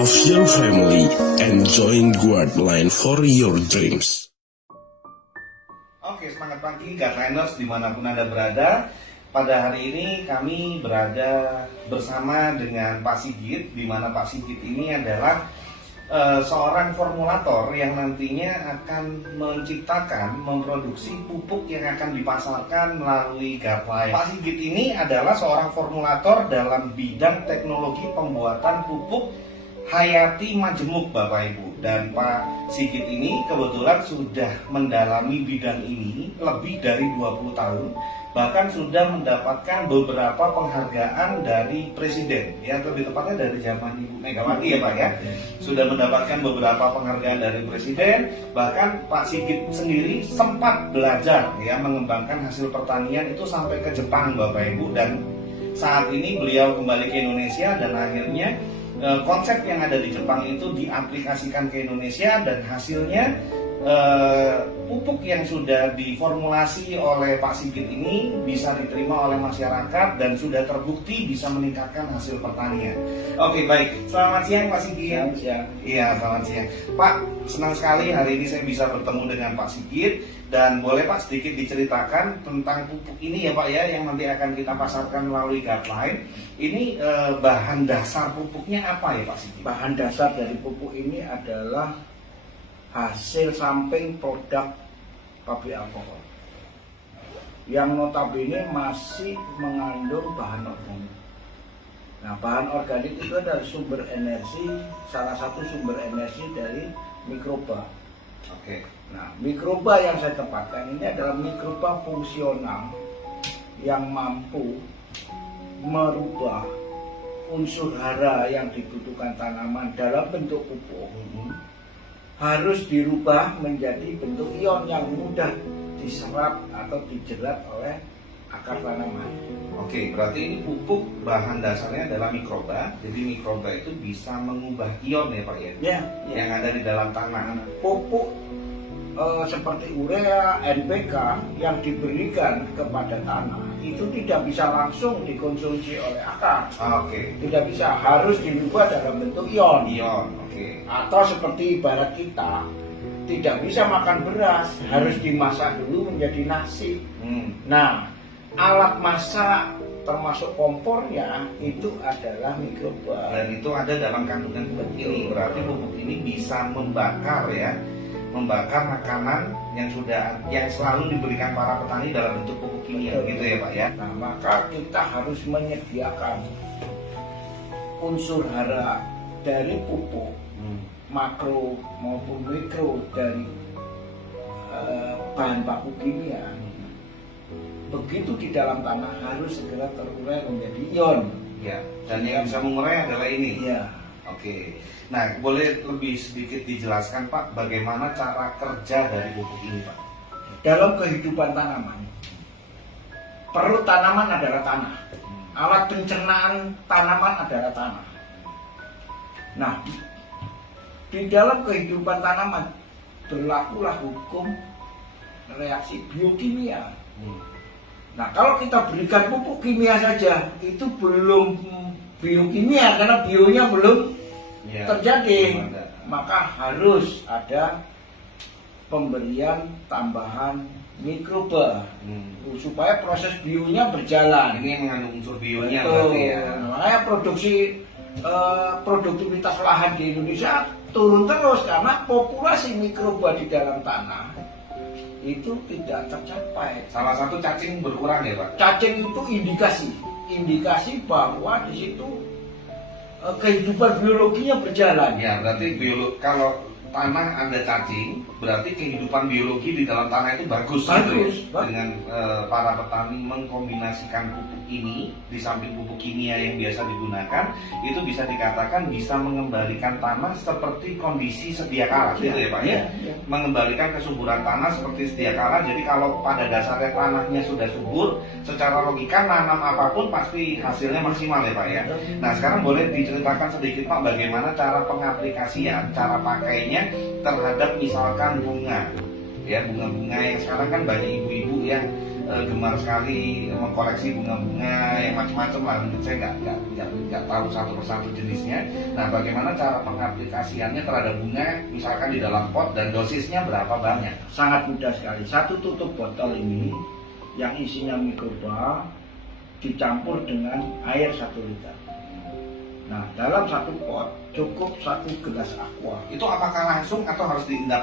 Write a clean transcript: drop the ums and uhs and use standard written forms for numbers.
of your family and join Guardline for your dreams. Oke, semangat pagi Guardliners dimanapun Anda berada. Pada hari ini kami berada bersama dengan Pak Sigit, di mana Pak Sigit ini adalah seorang formulator yang nantinya akan menciptakan, memproduksi pupuk yang akan dipasarkan melalui Guardline. Pak Sigit ini adalah seorang formulator dalam bidang teknologi pembuatan pupuk hayati majemuk, Bapak Ibu. Dan Pak Sigit ini kebetulan sudah mendalami bidang ini lebih dari 20 tahun. Bahkan sudah mendapatkan beberapa penghargaan dari Presiden, ya lebih tepatnya dari zaman Ibu Megawati ya Pak ya. Sudah mendapatkan beberapa penghargaan dari Presiden. Bahkan Pak Sigit sendiri sempat belajar ya mengembangkan hasil pertanian itu sampai ke Jepang, Bapak Ibu. Dan saat ini beliau kembali ke Indonesia dan akhirnya konsep yang ada di Jepang itu diaplikasikan ke Indonesia dan hasilnya pupuk yang sudah diformulasi oleh Pak Sigit ini bisa diterima oleh masyarakat dan sudah terbukti bisa meningkatkan hasil pertanian. Oke, baik. Selamat siang Pak Sigit. Selamat siang. Iya, selamat siang. Pak, senang sekali hari ini saya bisa bertemu dengan Pak Sigit. Dan boleh Pak sedikit diceritakan tentang pupuk ini ya Pak ya, yang nanti akan kita pasarkan melalui Guardline. Ini bahan dasar pupuknya apa ya Pak Sigit? Bahan dasar dari pupuk ini adalah hasil samping produk pabrik alkohol yang notabene masih mengandung bahan organik. Nah, bahan organik itu adalah sumber energi, salah satu sumber energi dari mikroba. Oke. Nah, mikroba yang saya tempatkan ini adalah mikroba fungsional yang mampu merubah unsur hara yang dibutuhkan tanaman dalam bentuk pupuk harus dirubah menjadi bentuk ion yang mudah diserap atau dijerat oleh akar tanaman. Oke, berarti ini pupuk bahan dasarnya adalah mikroba. Jadi mikroba itu bisa mengubah ion ya Pak ya? Ya, Yang ada di dalam tanah. pupuk seperti urea, NPK yang diberikan kepada tanah itu tidak bisa langsung dikonsumsi oleh akar. Oke. Tidak bisa, harus dirubah dalam bentuk ion. Ion, oke. Atau seperti ibarat kita tidak bisa makan beras, harus dimasak dulu menjadi nasi. Nah, alat masak termasuk kompornya itu adalah mikroba. Dan itu ada dalam kandungan pupuk ini. Berarti pupuk ini bisa membakar ya, membakar makanan yang selalu diberikan para petani dalam bentuk pupuk kimia, gitu ya Pak ya. Nah, maka kita harus menyediakan unsur hara dari pupuk makro maupun mikro dari bahan baku kimia. Begitu di dalam tanah harus segera terurai menjadi ion. Ya, dan yang bisa mengurai adalah ini. Ya. Oke. Nah, boleh lebih sedikit dijelaskan Pak bagaimana cara kerja dari pupuk ini Pak? Dalam kehidupan tanaman, perut tanaman adalah tanah. Alat pencernaan tanaman adalah tanah. Nah, di dalam kehidupan tanaman berlakulah hukum reaksi biokimia. Nah, kalau kita berikan pupuk kimia saja, itu belum biokimia karena bionya belum terjadi. Maka harus ada pemberian tambahan mikroba supaya proses bionya berjalan. Ini yang mengandung unsur bionya Betul. berarti ya. Makanya produktivitas lahan di Indonesia turun terus karena populasi mikroba di dalam tanah itu tidak tercapai. Salah satu cacing berkurang ya Pak? Cacing itu indikasi bahwa di situ kehidupan biologinya berjalan. Ya, berarti kalau tanah ada cacing, berarti kehidupan biologi di dalam tanah itu bagus. Gitu ya? Dengan para petani mengkombinasikan pupuk ini di samping pupuk kimia yang biasa digunakan, itu bisa dikatakan bisa mengembalikan tanah seperti kondisi sedia kala, gitu ya Pak ya? Mengembalikan kesuburan tanah seperti sedia kala. Jadi kalau pada dasarnya tanahnya sudah subur, secara logika nanam apapun pasti hasilnya maksimal ya Pak ya. Nah, sekarang boleh diceritakan sedikit Pak bagaimana cara pengaplikasian, cara pakainya terhadap misalkan bunga, ya bunga-bunga yang sekarang kan banyak ibu-ibu yang gemar sekali mengkoleksi bunga-bunga yang macam-macam lah. Mungkin saya nggak tahu satu persatu jenisnya. Nah, bagaimana cara pengaplikasiannya terhadap bunga, misalkan di dalam pot, dan dosisnya berapa banyak? Sangat mudah sekali. Satu tutup botol ini yang isinya mikroba dicampur dengan air 1 liter. Nah, dalam satu pot cukup 1 gelas aqua. Itu apakah langsung atau harus diendap